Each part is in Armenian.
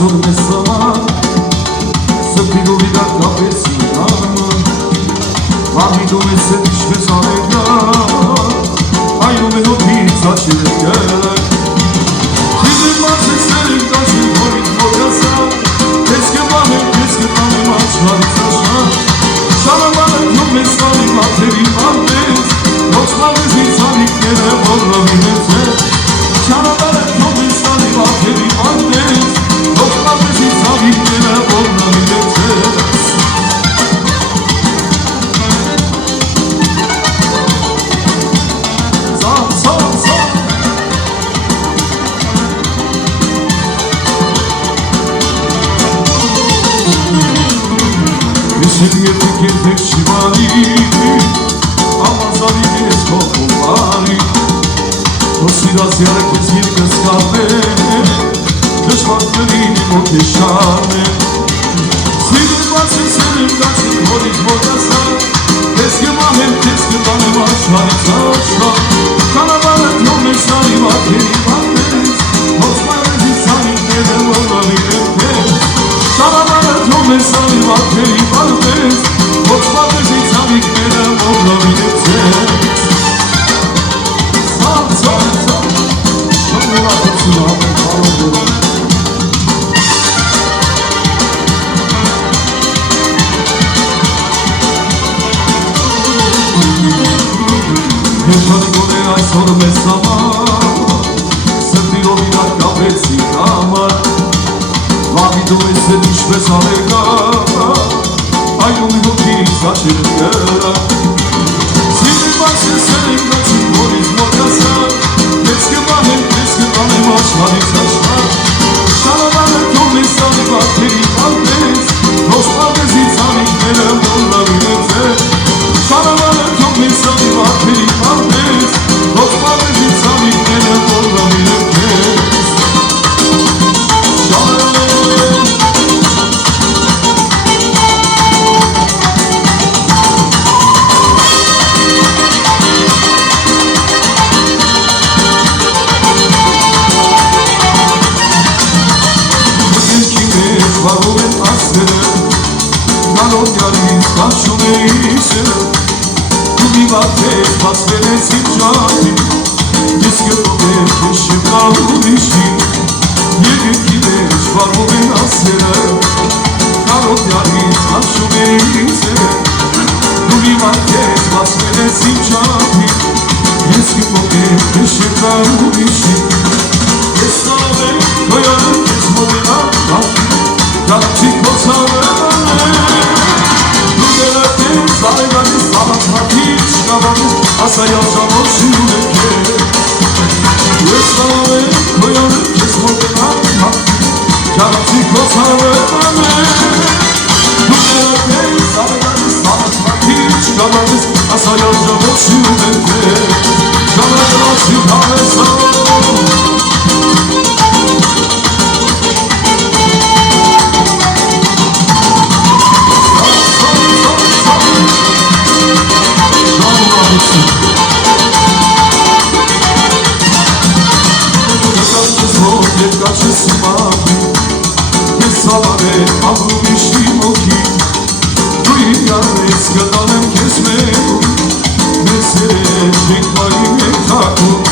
այսօր մեզ համար Սրտին ու վիդակ կապեցի նաման Մարմիդում ես էդ ինչպես անեգա Այնում է հոթից աչել գելակ Իզր մարսեցներ եմ տաշում հորից մոգասա Ես կտանեմ աչարից աշնա Շանամանը թում ես տանի մաթերի մարդես Ոչ մավեզից անիքները որրավին ես է Շանամանը թում ես տանի մաթերի մարդես Ոչ մավեզից անիքները որրավին ես է Երբեք երբեք չիվանի Ամազանի ես կողովարի Որ սիրած յարեք ես երկս կապեն Դժվարդներին մոտ է շարմեն Սիրին վասեցել եմ դաչին հորից մոտասա Ես կմահեմ, ես կտանեմ աշխարից աշխա Կանավանը թում ես անի մատերի մատես Ոչ մայրեզից անիքներ եմ որավին եմ տես Կանավանը թում ես անի մատերի մատես Ոչ մատեզից անիքներ եմ որավին եմ տես Սավ, շնորհակություն ամեն խալոդորում Երջանի գոներ այսօր մեզ համար Սրտիրով իրար կապեցի համար Վաղիդում ես էդ ինչպես անեգա Այնում է հոգից աչել գրա Սիրին մարսեցել եմ դաչին հորից մոգասա Ես կմահեմ, ես կտանեմ աշխարից աշխա Շանամանը թում ես անի մատերի մատես Ոչ մատեզից անիքները որրավին ես է Շանամանը թում ես անի մատերի մատես Ոչ մատեզից անիքները որրավին ես է Վարում են ասերը, նալոդյալից կանչում է իսերը Դու մի վատես բացվել ես իմ ժատի Ես գտով եմ քեզ շեմնալու իշի Եգեքի մեջ վարում են ասերը, նալոդյալից կանչում է իսերը Դու մի վատես բացվել ես իմ ժատի Ես գտով եմ քեզ շեմնալու իշի Ես նավ եմ գոյանը քեզ մոտենալ Գալչիկ ոսավեն Դու գերատես արեգանիս Աղացհատից շկավանիս Ասայալ ժամոտ շիրուն եմ կեր Ես նավ եմ գոյանը քեզ մոտենալ Գալչիկ ոսավեն Դու գերատես արեգանիս Աղացհատից շկավանիս Ասայալ ժամոտ շիրուն եմ կեր Ժամանացիկ հավեսավ Երկաչես իմակի, ես սավար եմ աղում իշտի մոքի Դու իմ յարնես կտանեմ կեզ մեղում Մեզ երետ չենք մայի մեր թակում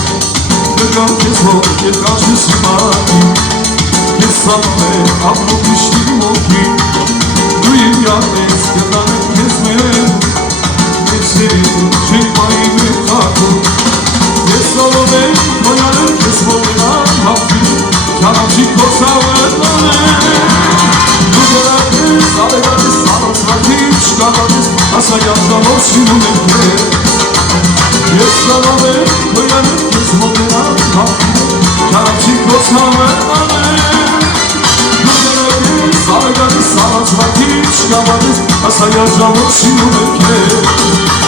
Կգամ կեզ հոտ երկաչես իմակի Ես սավար եմ աղում իշտի մոքի Դու իմ յարնես կտանեմ կեզ մեղում Մեզ երետ չենք մայի մեր թակում Ես սավար եմ կոյանեմ կեզ մոտենան հապի Չանաչիկ ոսավեն Դու գերատես արեգանիս Աղացհատից շկավանիս Ասայալ ժամոտ շիրուն եմ կեր Ես նավ եմ գոյանեմ քեզ մոտենալ Չանաչիկ ոսավեն Դու գերատես արեգանիս Աղացհատից շկավանիս Ասայալ ժամոտ շիրուն եմ կեր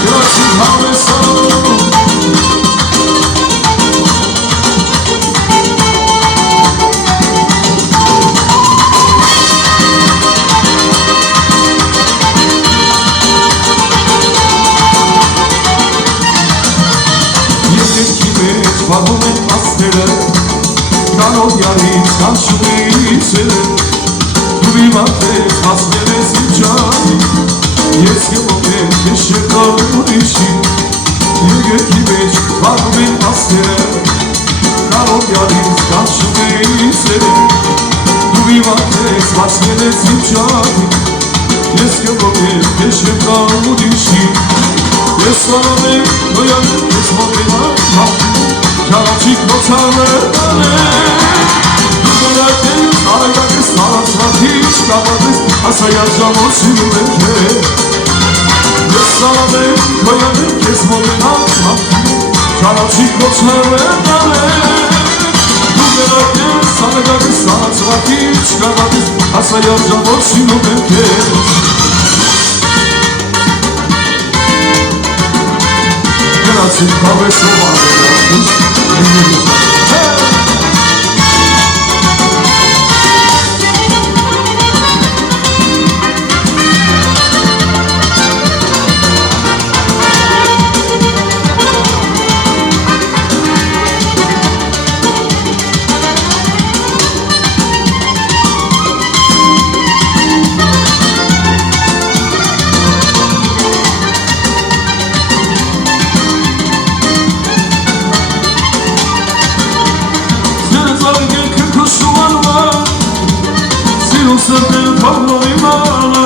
Գրացիկ հավեսավ Վարում են ասները, կանոդյալից կանչում է իսերը Դու իմ ատես հասնել ես իմ ճանի Ես գմոմ եմ ես շետար ուրիշի Եղերքի մեջ վարում են ասերը Կարոբյանից կանչում էին սերը Դու իմ ատես հասնել ես իմ ճանի Ես գմոմ եմ ես շետար ուրիշի Ես սարան եմ նոյան ես մոտենան հապտում Ճանաչիկ նոցանն է Դու Արագակս տարածվատիչ կապատես ասայար ժամոտ սիրում եմ կեզ Ես սալամ եմ, կոյան եմ կեզ մոտենալ մապտում Ճանաչիկ նոցանն է Դու գերակես արագակս տարածվատիչ կապատես ասայար ժամոտ սիրում եմ կեզ Գնացին կավեսով արելատուս Սրտել թողնողի մանը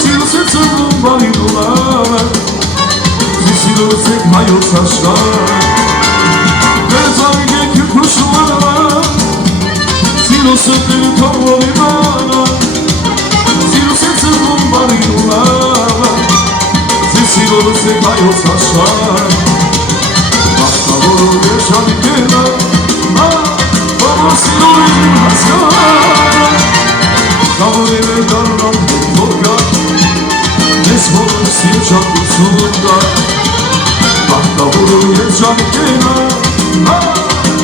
Սիրուս է ծրվում բանի դոլանը Սիրուս եք հայոց աշխարը Դերս ամիք եք քրքուշում անը Սիրուս սրտել թողնողի մանը Սիրուս է ծրվում բանի դոլանը Սիրուս եք հայոց աշխարը Բախտավորով ես ամիք ենա Բավոր սիրուր իմ հասկարը Կավորել է դարնան հետոկա Ես բոլոր սիր ճակություն կա Բախտավորով ես ճակենա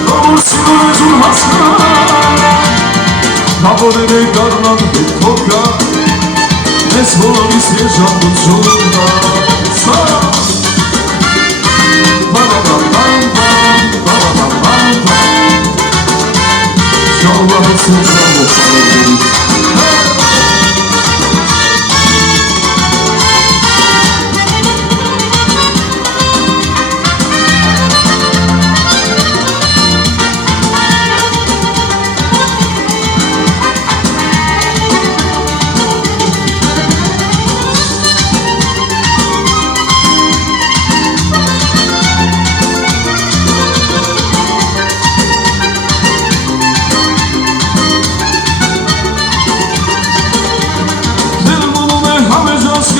Կավոր սիրում ես ուն հասկա Կավորել է դարնան հետոկա Ես բոլոր սիր ճակություն կա Բա-բա-բա-բամ-բամ Բա-բա-բա-բամ-բամ Շալվա հսում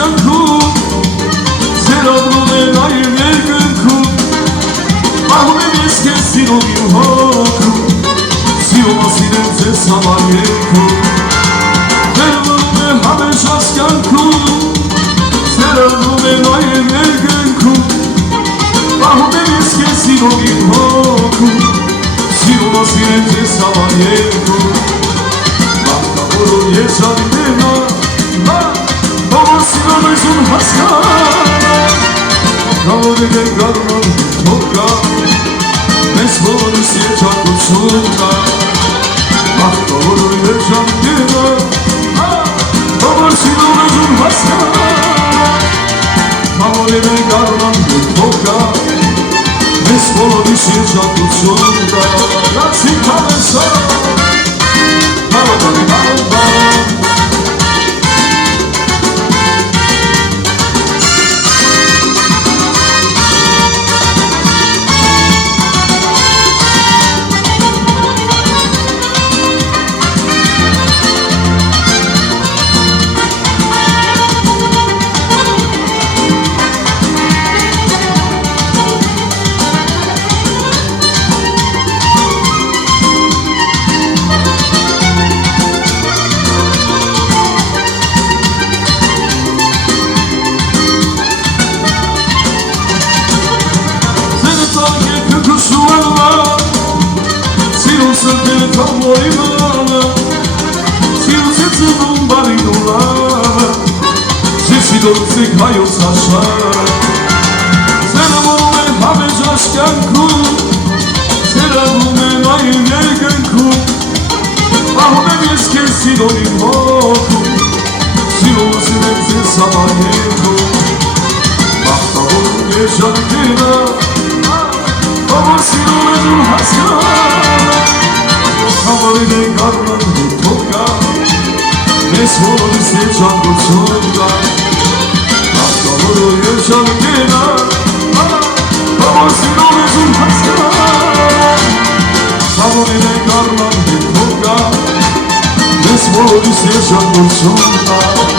կամով պարոդորից Սիրում իմ հոգում, սիրում ասիրեմ ձեզ համար երկում Վերվում է համեջ ասկյանքում, սերվում է նայեմ երկնքում Պահում եմ ես կեզ սիրում իմ հոգում, սիրում ասիրեմ ձեզ համար երկում Բախտավորով ես անիմենա, բավոր սիրում ես ուն հասկանա Կավորել է գարնան հետոկա Ես բոլորիս երջակություն կա Բախտավորով ես ժամկենա Բավոր սիրում ես ուն հասկանա Կավորել է գարնան հետոկա Ես բոլորիս երջակություն կա Լացի կավեսա Բա-բա-բա-բա-բա Դորսիկ հայոց աշխարը Սերվում է համեջ աշկյանքում Սերվում է նայում երկնքում Պահում եմ ես կեզ սիրով իմ հոգում Սիրով սիրել ձեզ համայնքում Բախտավոր երջանկենը Որ սիրում են ու հասկան Համարին ենք առնան հետով կա Մեզ բոլորիս երջանկություն կա Բախտավոր երջանկենը Որ սիրում են ու հասկան Համարին ենք առնան հետով կա Մեզ բոլորիս երջանկություն կա